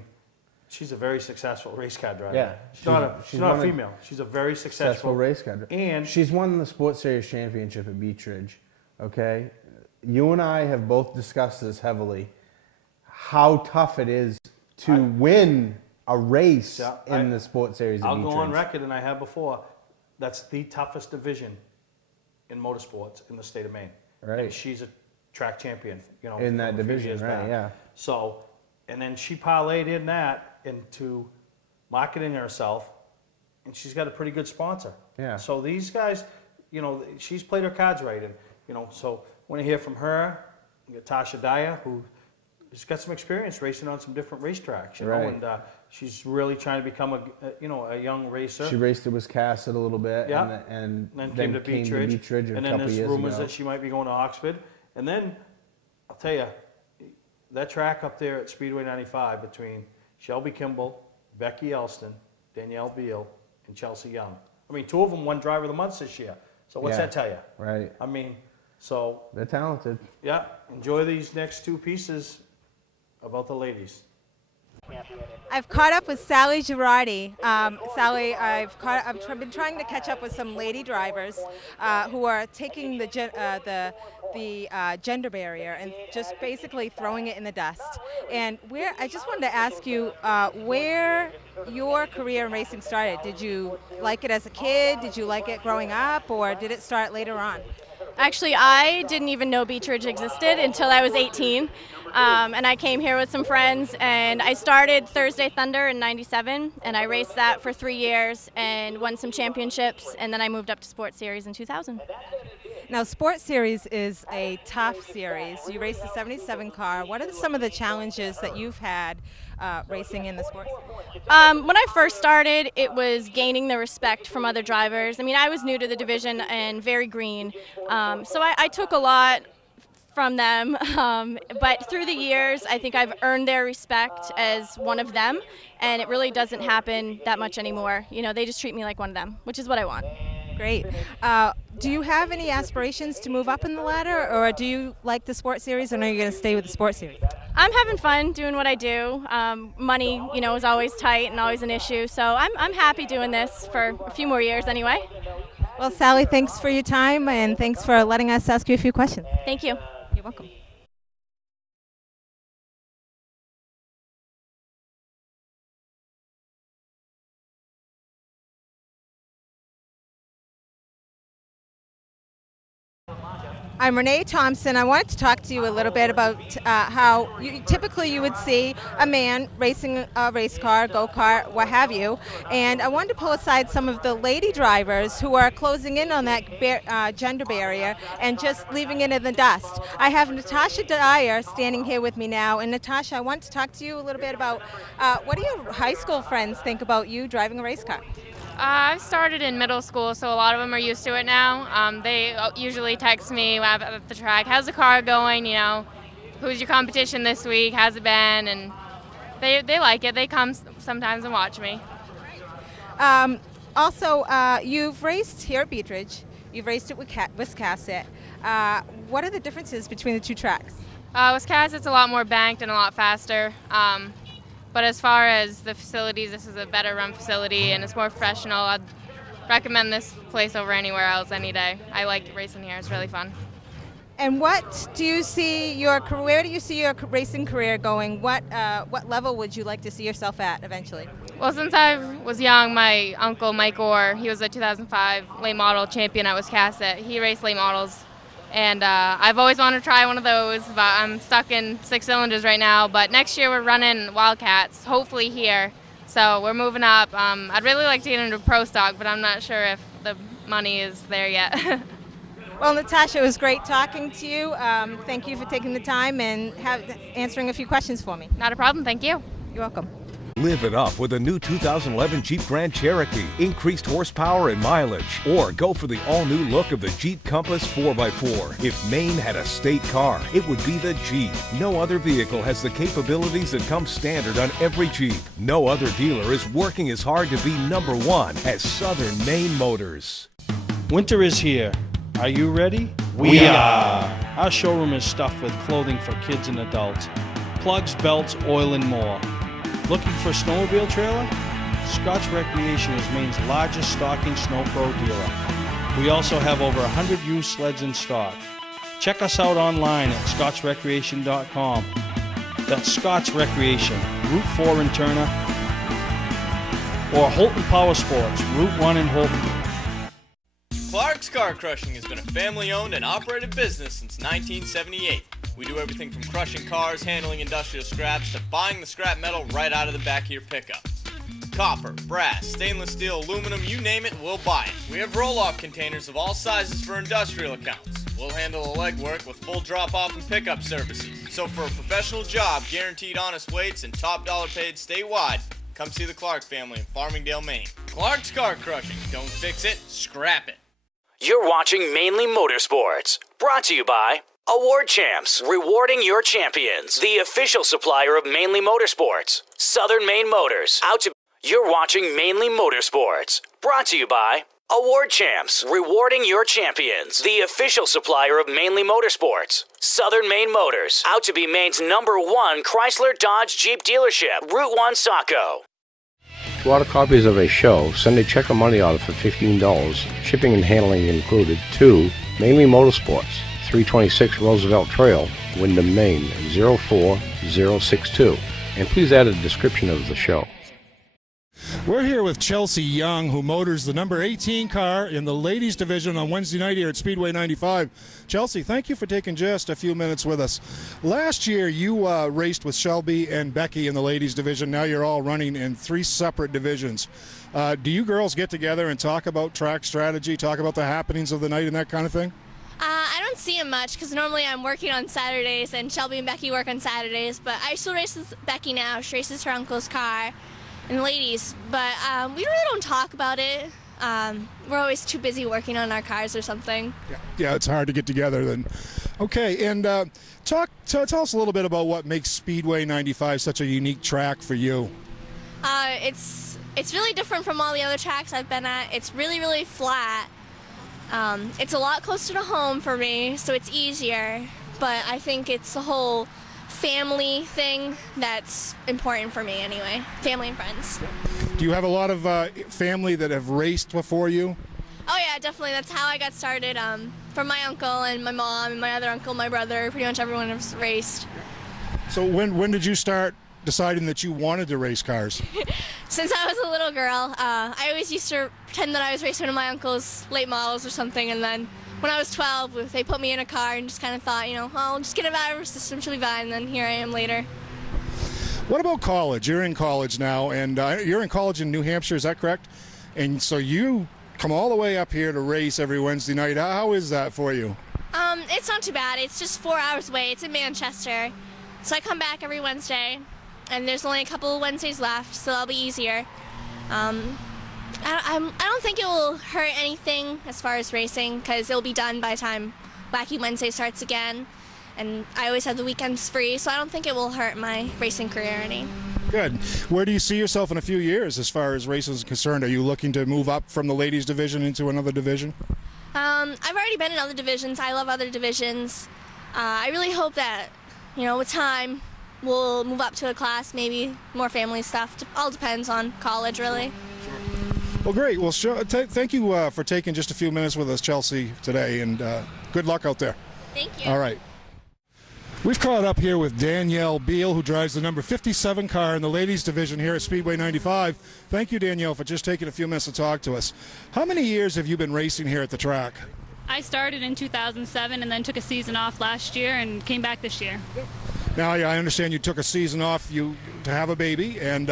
she's a very successful race car driver. Yeah. She's not a female. She's a very successful race car driver. And she's won the Sports Series championship at Beech Ridge. Okay? You and I have both discussed this heavily. How tough it is to win a race in the Sports Series at Beech Ridge. I'll go on record, and I have before, that's the toughest division in motorsports in the state of Maine. Right. And she's a track champion, in that division, right? Yeah. So, and then she parlayed in that into marketing herself, and she's got a pretty good sponsor. Yeah. So these guys, she's played her cards right, and so when you hear from her, you got Tasha Dyer, who has got some experience racing on some different racetracks, and she's really trying to become a young racer. She raced at Wiscasset a little bit, and then came to Beech Ridge, and then there's rumors that she might be going to Oxford. And then I'll tell you, that track up there at Speedway 95 between Shelby Kimball, Becky Elston, Danielle Beal, and Chelsea Young. I mean, 2 of them won Driver of the Month this year. So what's that tell you? Right. I mean, so. They're talented. Yeah. Enjoy these next 2 pieces about the ladies. I've caught up with Sally Girardi. Sally, I've been trying to catch up with some lady drivers who are taking the gender barrier and just basically throwing it in the dust. And I just wanted to ask you where your career in racing started. Did you like it as a kid? Did you like it growing up, or did it start later on? Actually, I didn't even know Beech Ridge existed until I was 18. And I came here with some friends, and I started Thursday Thunder in '97, and I raced that for 3 years and won some championships, and then I moved up to Sports Series in 2000. Now, Sports Series is a tough series. You raced the 77 car. What are some of the challenges that you've had racing in the Sports Series? When I first started, it was gaining the respect from other drivers. I mean, I was new to the division and very green, so I took a lot from them, but through the years I think I've earned their respect as one of them, and it really doesn't happen that much anymore. You know, they just treat me like one of them, which is what I want. Great. Do you have any aspirations to move up in the ladder, or do you like the Sports Series, and are you going to stay with the Sports Series? I'm having fun doing what I do. Money, you know, is always tight and always an issue, so I'm happy doing this for a few more years anyway. Well, Sally, thanks for your time, and thanks for letting us ask you a few questions. Thank you. You're welcome. I'm Renee Thompson. I wanted to talk to you a little bit about how typically you would see a man racing a race car, go-kart, what have you, and I wanted to pull aside some of the lady drivers who are closing in on that gender barrier and just leaving it in the dust. I have Natasha Dyer standing here with me now, and Natasha, I want to talk to you a little bit about what do your high school friends think about you driving a race car? I started in middle school, so a lot of them are used to it now. They usually text me at the track, how's the car going, you know, who's your competition this week, how's it been, and they like it. They come sometimes and watch me. Also, you've raced here at Beech Ridge, you've raced it with Wiscasset. What are the differences between the 2 tracks? Wiscasset's a lot more banked and a lot faster. But as far as the facilities, this is a better run facility and it's more professional. I'd recommend this place over anywhere else any day. I like racing here, it's really fun. And what do you see where do you see your racing career going? What level would you like to see yourself at eventually? Well, since I was young, my uncle Mike Orr, he was a 2005 late model champion at Wiscasset. He raced late models. And I've always wanted to try one of those, but I'm stuck in 6 cylinders right now. But next year we're running Wildcats, hopefully here. So we're moving up. I'd really like to get into pro stock, but I'm not sure if the money is there yet. Well, Natasha, it was great talking to you. Thank you for taking the time and answering a few questions for me. Not a problem, thank you. You're welcome. Live it up with a new 2011 Jeep Grand Cherokee. Increased horsepower and mileage. Or go for the all-new look of the Jeep Compass 4x4. If Maine had a state car, it would be the Jeep. No other vehicle has the capabilities that come standard on every Jeep. No other dealer is working as hard to be #1 as Southern Maine Motors. Winter is here. Are you ready? We are. Our showroom is stuffed with clothing for kids and adults. Plugs, belts, oil, and more. Looking for a snowmobile trailer? Scotch Recreation is Maine's largest stocking snow pro dealer. We also have over 100 used sleds in stock. Check us out online at scotchrecreation.com. That's Scotch Recreation, Route 4 in Turner, or Holton Power Sports, Route 1 in Holton. Clark's Car Crushing has been a family-owned and operated business since 1978. We do everything from crushing cars, handling industrial scraps, to buying the scrap metal right out of the back of your pickup. Copper, brass, stainless steel, aluminum, you name it, we'll buy it. We have roll-off containers of all sizes for industrial accounts. We'll handle the legwork with full drop-off and pickup services. So for a professional job, guaranteed honest weights, and top dollar paid statewide, come see the Clark family in Farmingdale, Maine. Clark's Car Crushing. Don't fix it, scrap it. You're watching Mainly Motorsports, brought to you by Award Champs, rewarding your champions. The official supplier of Mainely Motorsports. Southern Maine Motors, out to... You're watching Mainely Motorsports. Brought to you by Award Champs, rewarding your champions. The official supplier of Mainely Motorsports. Southern Maine Motors, out to be Maine's #1 Chrysler Dodge Jeep dealership. Route 1 Saco. To order copies of a show, send a check or money order for $15, shipping and handling included, to Mainely Motorsports, 326 Roosevelt Trail, Windham, Maine, 04062. And please add a description of the show. We're here with Chelsea Young, who motors the number 18 car in the ladies division on Wednesday night here at Speedway 95. Chelsea, thank you for taking just a few minutes with us. Last year you raced with Shelby and Becky in the ladies division. Now you're all running in 3 separate divisions. Do you girls get together and talk about track strategy, talk about the happenings of the night and that kind of thing? I don't see him much because normally I'm working on Saturdays and Shelby and Becky work on Saturdays, but I still race with Becky now. She races her uncle's car and ladies, but we really don't talk about it. We're always too busy working on our cars or something. Yeah, it's hard to get together then. Okay, and tell us a little bit about what makes Speedway 95 such a unique track for you. It's really different from all the other tracks I've been at. It's really, really flat. It's a lot closer to home for me, so it's easier, but I think it's a whole family thing that's important for me anyway. Family and friends. Do you have a lot of family that have raced before you? Oh yeah, definitely. That's how I got started. From my uncle and my mom and my other uncle, my brother, pretty much everyone has raced. So when did you start deciding that you wanted to race cars? Since I was a little girl, I always used to pretend that I was racing one of my uncle's late models or something, and then when I was 12, they put me in a car and just kind of thought, oh, I'll just get a battery system, she'll be fine, and then here I am later. What about college? You're in college now, and you're in college in New Hampshire, is that correct? And so you come all the way up here to race every Wednesday night. How is that for you? It's not too bad. It's just 4 hours away. It's in Manchester. So I come back every Wednesday, and there's only a couple of Wednesdays left, so that'll be easier. I don't think it will hurt anything as far as racing, because it'll be done by the time Wacky Wednesday starts again. And I always have the weekends free, so I don't think it will hurt my racing career any. Good. Where do you see yourself in a few years as far as racing is concerned? Are you looking to move up from the ladies division into another division? I've already been in other divisions. I love other divisions. I really hope that, with time, we'll move up to a class, maybe more family stuff. All depends on college, really. Well, great. Well, thank you for taking just a few minutes with us, Chelsea, today, and good luck out there. Thank you. All right. We've caught up here with Danielle Beal, who drives the number 57 car in the ladies division here at Speedway 95. Thank you, Danielle, for just taking a few minutes to talk to us. How many years have you been racing here at the track? I started in 2007 and then took a season off last year and came back this year. Now, I understand you took a season off to have a baby and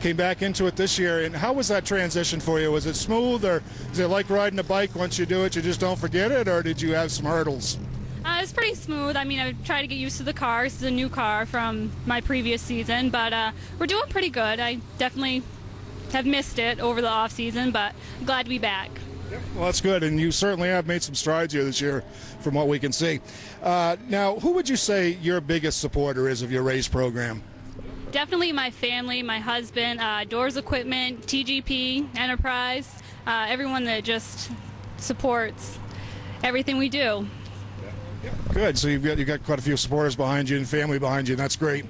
came back into it this year. And how was that transition for you? Was it smooth, or is it like riding a bike? Once you do it, you just don't forget it, or did you have some hurdles? It was pretty smooth. I mean, I tried to get used to the car. This is a new car from my previous season, but we're doing pretty good. I definitely have missed it over the off season, but I'm glad to be back. Well, that's good, and you certainly have made some strides here this year from what we can see. Now, who would you say your biggest supporter is of your race program? Definitely my family, my husband, Doors Equipment, TGP, Enterprise, everyone that just supports everything we do. Good. So you've got quite a few supporters behind you and family behind you, and that's great.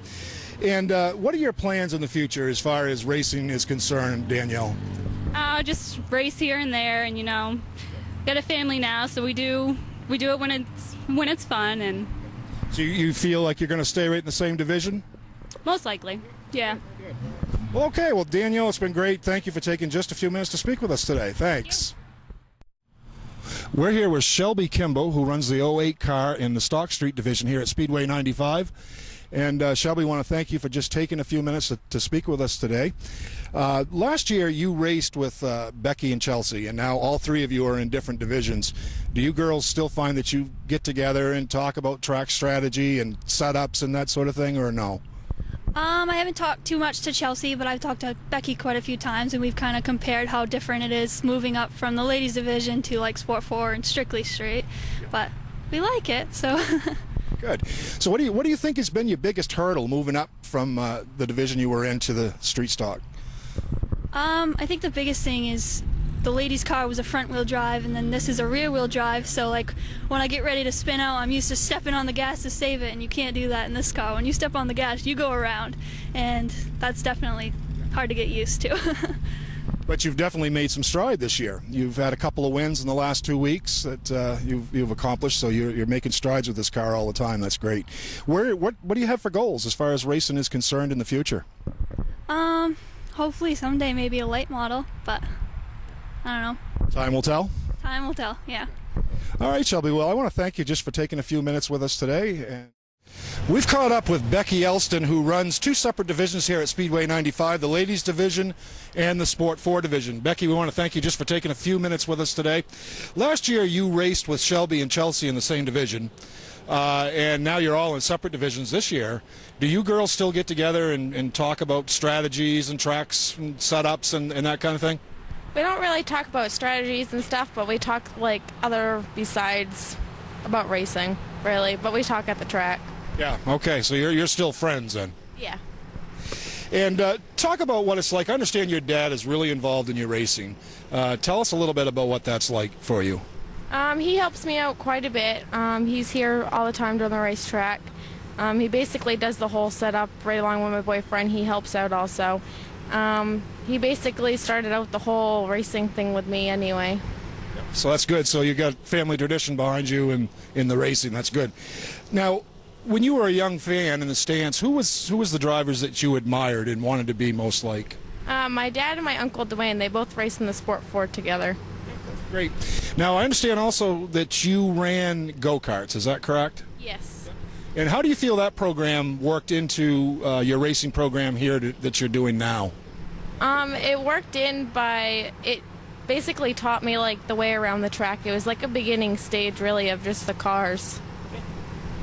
And what are your plans in the future as far as racing is concerned, Danielle? Just race here and there, and got a family now, so we do it when it's fun. And so you feel like you're going to stay right in the same division? Most likely, yeah. Well, okay. Well, Danielle, it's been great. Thank you for taking just a few minutes to speak with us today. Thanks. We're here with Shelby Kimball, who runs the 08 car in the Stock Street division here at Speedway 95. And Shelby, I want to thank you for just taking a few minutes to speak with us today. Last year, you raced with Becky and Chelsea, and now all three of you are in different divisions. Do you girls still find that you get together and talk about track strategy and setups and that sort of thing, or no? I haven't talked too much to Chelsea, but I've talked to Becky quite a few times, and we've kind of compared how different it is moving up from the ladies division to like Sport 4 and Strictly Straight. But we like it, so. Good. So what do you think has been your biggest hurdle moving up from the division you were in to the street stock? I think the biggest thing is the ladies' car was a front-wheel drive, and then this is a rear-wheel drive, so like when I get ready to spin out, I'm used to stepping on the gas to save it, and you can't do that in this car. When you step on the gas, you go around, and that's definitely hard to get used to. But you've definitely made some stride this year. You've had a couple of wins in the last 2 weeks that you've accomplished, so you're making strides with this car all the time. That's great. What do you have for goals as far as racing is concerned in the future? Hopefully someday maybe a late model, but I don't know. Time will tell? Time will tell, yeah. All right, Shelby. Well, I want to thank you just for taking a few minutes with us today. And we've caught up with Becky Elston, who runs 2 separate divisions here at Speedway 95, the ladies division and the Sport 4 division. Becky, we want to thank you just for taking a few minutes with us today. Last year you raced with Shelby and Chelsea in the same division, and now you're all in separate divisions this year. Do you girls still get together and talk about strategies and tracks and setups and that kind of thing? We don't really talk about strategies and stuff, but we talk like other besides about racing, really. But we talk at the track. Yeah, okay, so you're still friends then? Yeah. And talk about what it's like. I understand your dad is really involved in your racing. Tell us a little bit about what that's like for you. He helps me out quite a bit. He's here all the time during the racetrack. He basically does the whole setup right along with my boyfriend. He helps out also. He basically started out the whole racing thing with me anyway. So that's good. So you got family tradition behind you in the racing. That's good. Now, when you were a young fan in the stands, who was the drivers that you admired and wanted to be most like? My dad and my uncle Dwayne, they both raced in the Sport 4 together. Great. Now, I understand also that you ran go-karts. Is that correct? Yes. And how do you feel that program worked into your racing program here that you're doing now? It worked in by, it basically taught me like the way around the track. It was like a beginning stage really of just the cars.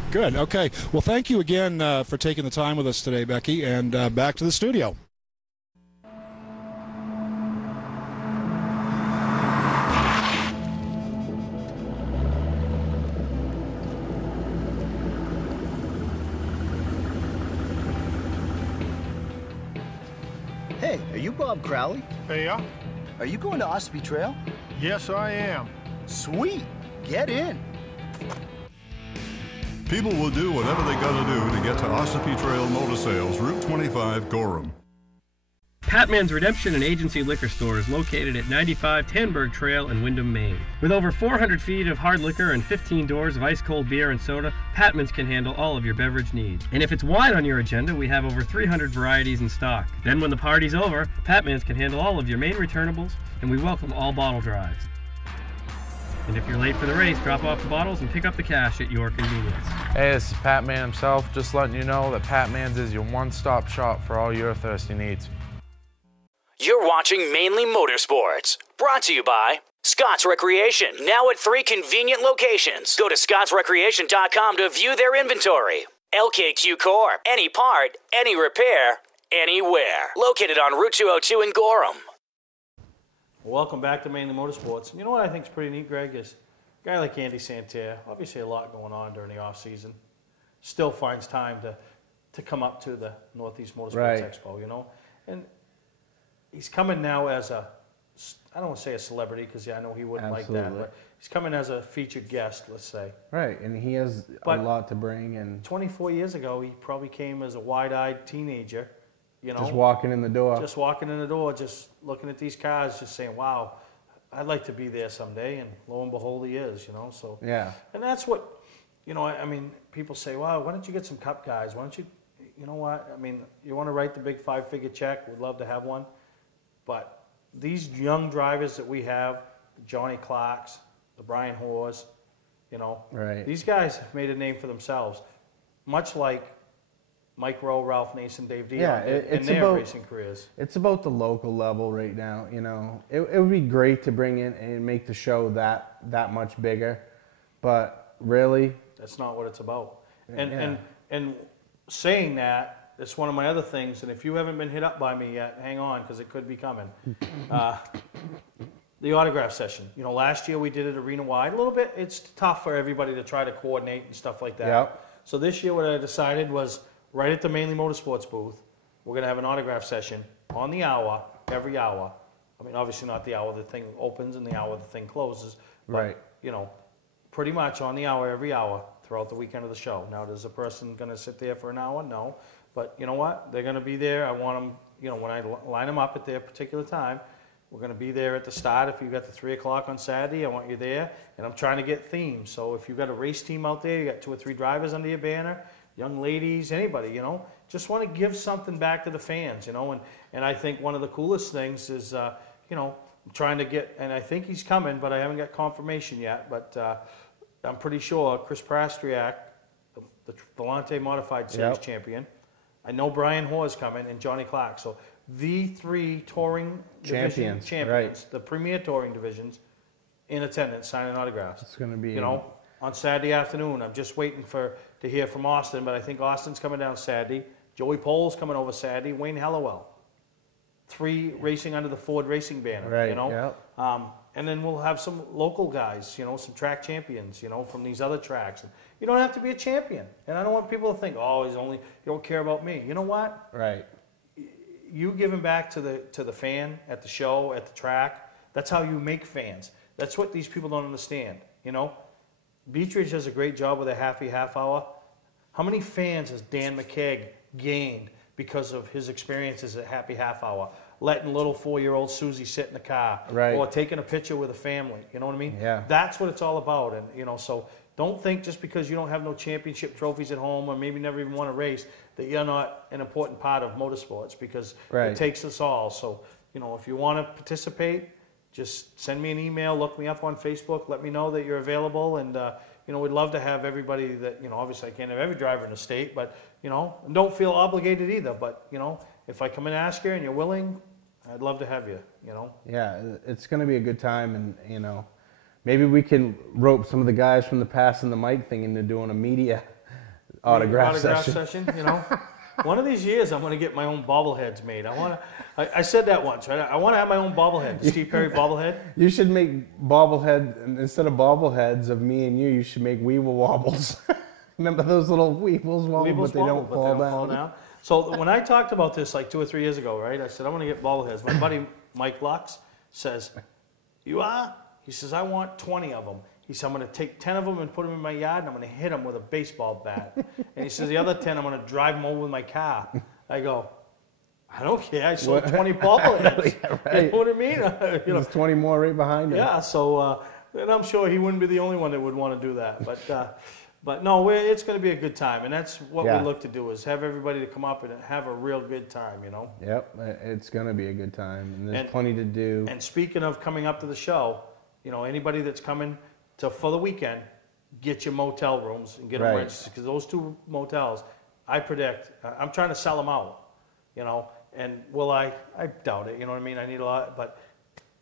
Good, okay. Well, thank you again for taking the time with us today, Becky, and back to the studio. Hey, are you Bob Crowley? Hey, yeah. Are you going to Ossipee Trail? Yes, I am. Sweet. Get in. People will do whatever they gotta do to get to Ossipee Trail Motor Sales, Route 25, Gorham. Patman's Redemption and Agency Liquor Store is located at 95 Tanberg Trail in Windham, Maine. With over 400 feet of hard liquor and 15 doors of ice-cold beer and soda, Patman's can handle all of your beverage needs. And if it's wine on your agenda, we have over 300 varieties in stock. Then when the party's over, Patman's can handle all of your Maine returnables, and we welcome all bottle drives. And if you're late for the race, drop off the bottles and pick up the cash at your convenience. Hey, this is Pat Man himself, just letting you know that Pat Man's is your one-stop shop for all your thirsty needs. You're watching Mainly Motorsports, brought to you by Scott's Recreation, now at 3 convenient locations. Go to scottsrecreation.com to view their inventory. LKQ Corp, any part, any repair, anywhere. Located on Route 202 in Gorham. Welcome back to Mainly Motorsports. You know what I think is pretty neat, Greg, is a guy like Andy Santerre, obviously a lot going on during the off-season, still finds time to come up to the Northeast Motorsports Expo, you know? And he's coming now as a, I don't want to say a celebrity because I know he wouldn't like that, but he's coming as a featured guest, let's say. Right, and he has a lot to bring. And 24 years ago, he probably came as a wide-eyed teenager, you know. Just walking in the door. Just walking in the door, just looking at these cars, just saying, wow, I'd like to be there someday, and lo and behold, he is, you know. So yeah. And that's what, you know, I mean, people say, wow, why don't you get some Cup guys? Why don't you, you know what, I mean, you want to write the big 5-figure check, we'd love to have one. But these young drivers that we have, the Johnny Clarks, the Brian Hoars, you know, these guys have made a name for themselves, much like Mike Rowe, Ralph Nason, Dave Dion in their racing careers. It's about the local level right now, you know. It would be great to bring in and make the show that much bigger, but really, that's not what it's about. And saying that, it's one of my other things, and if you haven't been hit up by me yet, hang on, because it could be coming. the autograph session. You know, last year we did it arena-wide. A little bit, it's tough for everybody to try to coordinate and stuff like that. Yep. So this year what I decided was right at the Mainly Motorsports booth, we're going to have an autograph session on the hour, every hour. I mean, obviously not the hour the thing opens and the hour the thing closes. But, Right. you know, pretty much on the hour, every hour throughout the weekend of the show. Now, is a person going to sit there for an hour? No. But you know what? They're going to be there. I want them, you know, when I line them up at their particular time, we're going to be there at the start. If you got the 3 o'clock on Saturday, I want you there. And I'm trying to get themes. So if you've got a race team out there, you got 2 or 3 drivers under your banner, young ladies, anybody, you know, just want to give something back to the fans, you know. And I think one of the coolest things is, you know, I'm trying to get, and I think he's coming, but I haven't got confirmation yet. But I'm pretty sure Chris Prastriak, the Volante Modified Series champion, I know Brian Hoare's coming, and Johnny Clark. So the 3 touring champions, right. the premier touring divisions, in attendance, signing autographs. It's going to be, you know, on Saturday afternoon. I'm just waiting to hear from Austin, but I think Austin's coming down Saturday. Joey Pole's coming over Saturday. Wayne Hallowell. 3 racing under the Ford Racing banner. Right, you know. yep. And then we'll have some local guys, you know, some track champions, you know, from these other tracks. And you don't have to be a champion. And I don't want people to think, oh, you don't care about me. You know what? Right. You giving back to the fan at the show, at the track, that's how you make fans. That's what these people don't understand, you know. Beechridge does a great job with a happy half hour. How many fans has Dan McKeag gained because of his experiences at Happy Half Hour? Letting little 4-year-old Susie sit in the car, right. or taking a picture with a family. You know what I mean? Yeah. That's what it's all about. And you know, so don't think just because you don't have no championship trophies at home, or maybe never even won a race, that you're not an important part of motorsports, because right. it takes us all. So you know, if you want to participate, just send me an email, look me up on Facebook, let me know that you're available, and you know, we'd love to have everybody that, you know, obviously I can't have every driver in the state, but you know, and don't feel obligated either. But you know, if I come and ask you and you're willing, I'd love to have you, you know. Yeah, it's going to be a good time, and you know, maybe we can rope some of the guys from the Pass and the Mic thing into doing a media autograph session. You know. One of these years, I'm going to get my own bobbleheads made. I said that once, right? I want to have my own bobblehead, Steve Perry bobblehead. You should make bobblehead, instead of bobbleheads of me and you should make Weeble Wobbles. Remember those little Weebles wobble, but they don't fall down? So when I talked about this like 2 or 3 years ago, right? I said, I want to get bobbleheads. My buddy Mike Lux says, you are? He says, I want 20 of them. He said, I'm going to take 10 of them and put them in my yard, and I'm going to hit them with a baseball bat. And he says, the other 10, I'm going to drive them over with my car. I go, I don't care. I sold 20 bobbleheads. Yeah, right. You know what I mean? You know, There's 20 more right behind him. yeah, so, and I'm sure he wouldn't be the only one that would want to do that. But no, it's going to be a good time. And that's what we look to do, is have everybody to come up and have a real good time, you know? Yep, it's going to be a good time. And there's plenty to do. And speaking of coming up to the show, you know, anybody that's coming for the weekend, get your motel rooms and get them registered, because those 2 motels, I predict, I'm trying to sell them out, you know, and will I doubt it, you know what I mean? I need a lot, but,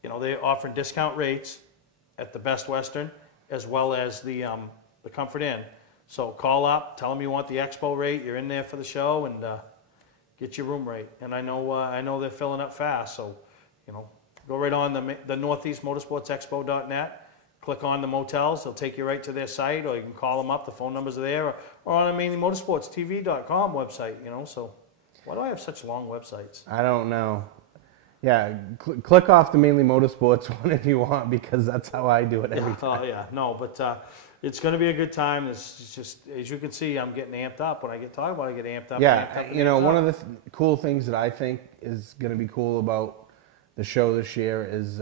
you know, they're offering discount rates at the Best Western, as well as the Comfort Inn. So call up, tell them you want the expo rate, you're in there for the show, and get your room rate. And I know they're filling up fast, so, you know, go right on the northeastmotorsportsexpo.net. Click on the motels, they'll take you right to their site, or you can call them up, the phone numbers are there, or on the mainlymotorsportstv.com website, you know. So why do I have such long websites? I don't know. Yeah, click off the Mainly Motorsports one if you want, because that's how I do it every time. Oh, yeah, no, but it's going to be a good time. It's just, as you can see, I'm getting amped up. When I get talking about it, I get amped up. Yeah, amped up, you know, one up. of the cool things that I think is going to be cool about the show this year is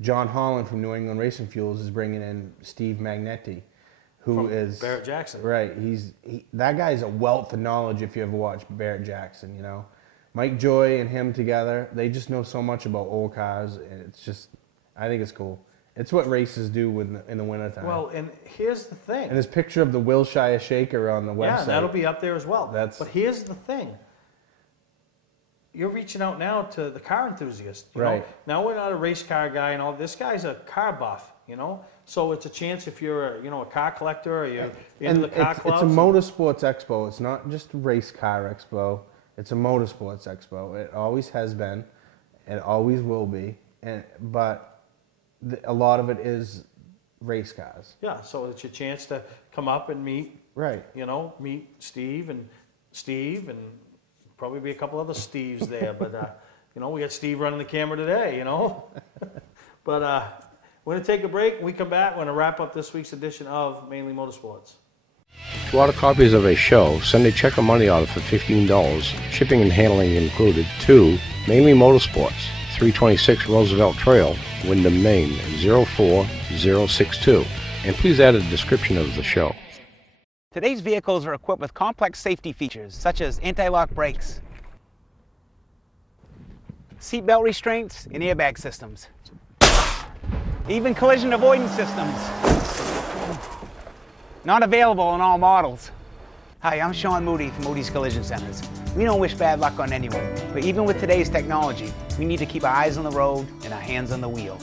John Holland from New England Racing Fuels is bringing in Steve Magnetti, who is Barrett Jackson. Right, that guy's a wealth of knowledge. If you ever watched Barrett Jackson, you know, Mike Joy and him together, they just know so much about old cars, and it's just, I think it's cool. It's what races do in the wintertime. Well, and here's the thing. And this picture of the Wilshire Shaker on the website. Yeah, that'll be up there as well. But here's the thing. You're reaching out now to the car enthusiast. You know? Now we're not a race car guy and all. This guy's a car buff, you know? So it's a chance if you're a car collector, or you're into the car clubs. It's a motorsports expo. It's not just a race car expo. It's a motorsports expo. It always has been. It always will be. But a lot of it is race cars. Yeah, so it's your chance to come up and meet, right? You know, meet Steve, and probably be a couple other Steves there. But you know, we got Steve running the camera today. You know, but we're gonna take a break. When we come back, we're gonna wrap up this week's edition of Mainly Motorsports. To order copies of a show, send a check or money order for $15, shipping and handling included, to Mainly Motorsports, 326 Roosevelt Trail, Windham, Maine, 04062. And please add a description of the show. Today's vehicles are equipped with complex safety features such as anti-lock brakes, seatbelt restraints, and airbag systems, even collision avoidance systems. Not available in all models. Hi, I'm Sean Moody from Moody's Collision Centers. We don't wish bad luck on anyone, but even with today's technology, we need to keep our eyes on the road and our hands on the wheel.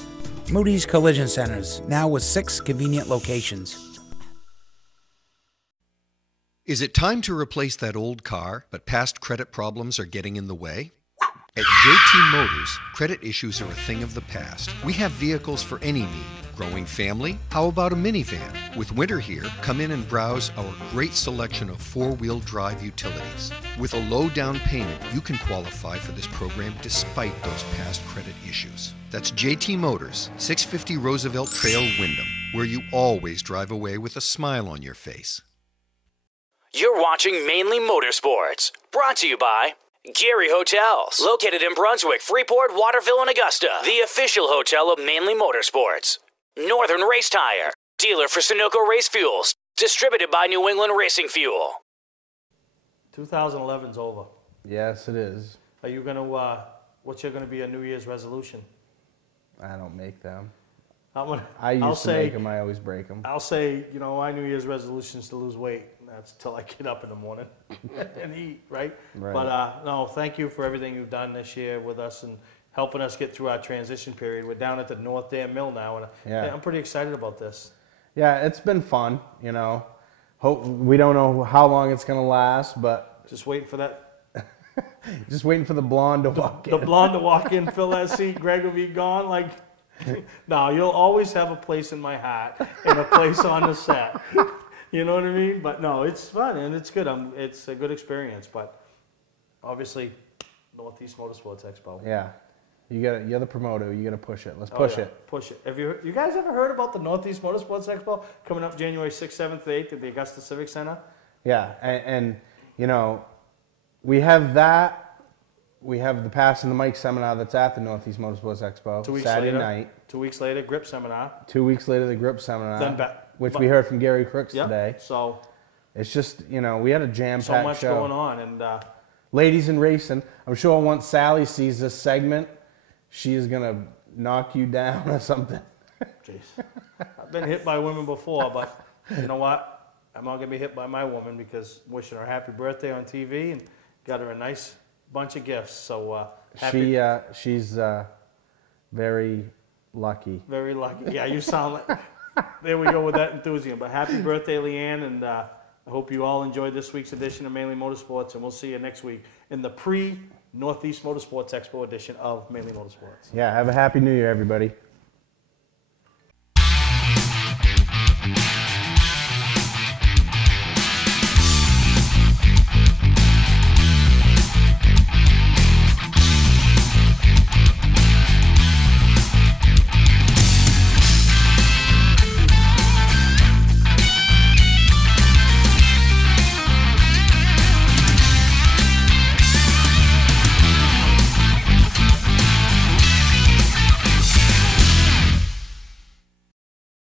Moody's Collision Centers, now with 6 convenient locations. Is it time to replace that old car, but past credit problems are getting in the way? At JT Motors, credit issues are a thing of the past. We have vehicles for any need. Growing family? How about a minivan? With winter here, come in and browse our great selection of 4-wheel drive utilities. With a low down payment, you can qualify for this program despite those past credit issues. That's JT Motors, 650 Roosevelt Trail, Windham, where you always drive away with a smile on your face. You're watching Mainly Motorsports, brought to you by Gary Hotels, located in Brunswick, Freeport, Waterville, and Augusta, the official hotel of Mainly Motorsports. Northern Race Tire, dealer for Sunoco Race Fuels, distributed by New England Racing Fuel. 2011's over. Yes, it is. Are you gonna? What's going to be a New Year's resolution? I don't make them. I used to make them. I always break them. I'll say, you know, my New Year's resolution is to lose weight. That's till I get up in the morning and eat, right? But no, thank you for everything you've done this year with us and helping us get through our transition period. We're down at the North Dam Mill now, and I'm pretty excited about this. Yeah, it's been fun, you know. We don't know how long it's going to last, but... Just waiting for that. Just waiting for the blonde to walk in. The blonde to walk in, fill that seat, Greg will be gone. Like, no, you'll always have a place in my heart and a place on the set. You know what I mean? But no, it's fun and it's good. It's a good experience, but obviously, Northeast Motorsports Expo. Yeah. You're the promoter. You got to push it. Let's push it. Push it. Have you guys ever heard about the Northeast Motorsports Expo coming up January 6th, 7th, 8th at the Augusta Civic Center? Yeah, and you know, we have that. We have the Pass and the Mic seminar that's at the Northeast Motorsports Expo 2 weeks Saturday later, night. 2 weeks later, Grip Seminar. 2 weeks later, the Grip Seminar, Then which we heard from Gary Crooks yep, today. So it's just, you know, we had a jam-packed show. So much going on, and ladies in racing. I'm sure once Sally sees this segment, she is gonna knock you down or something. Jeez, I've been hit by women before, but you know what? I'm not gonna be hit by my woman because I'm wishing her happy birthday on TV and got her a nice bunch of gifts. So happy. She's very lucky. Very lucky. Yeah, you sound like. There we go with that enthusiasm. But happy birthday, Leanne, and I hope you all enjoyed this week's edition of Mainly Motorsports, and we'll see you next week in the pre-Northeast Motorsports Expo edition of Mainly Motorsports. Yeah, have a happy New Year, everybody.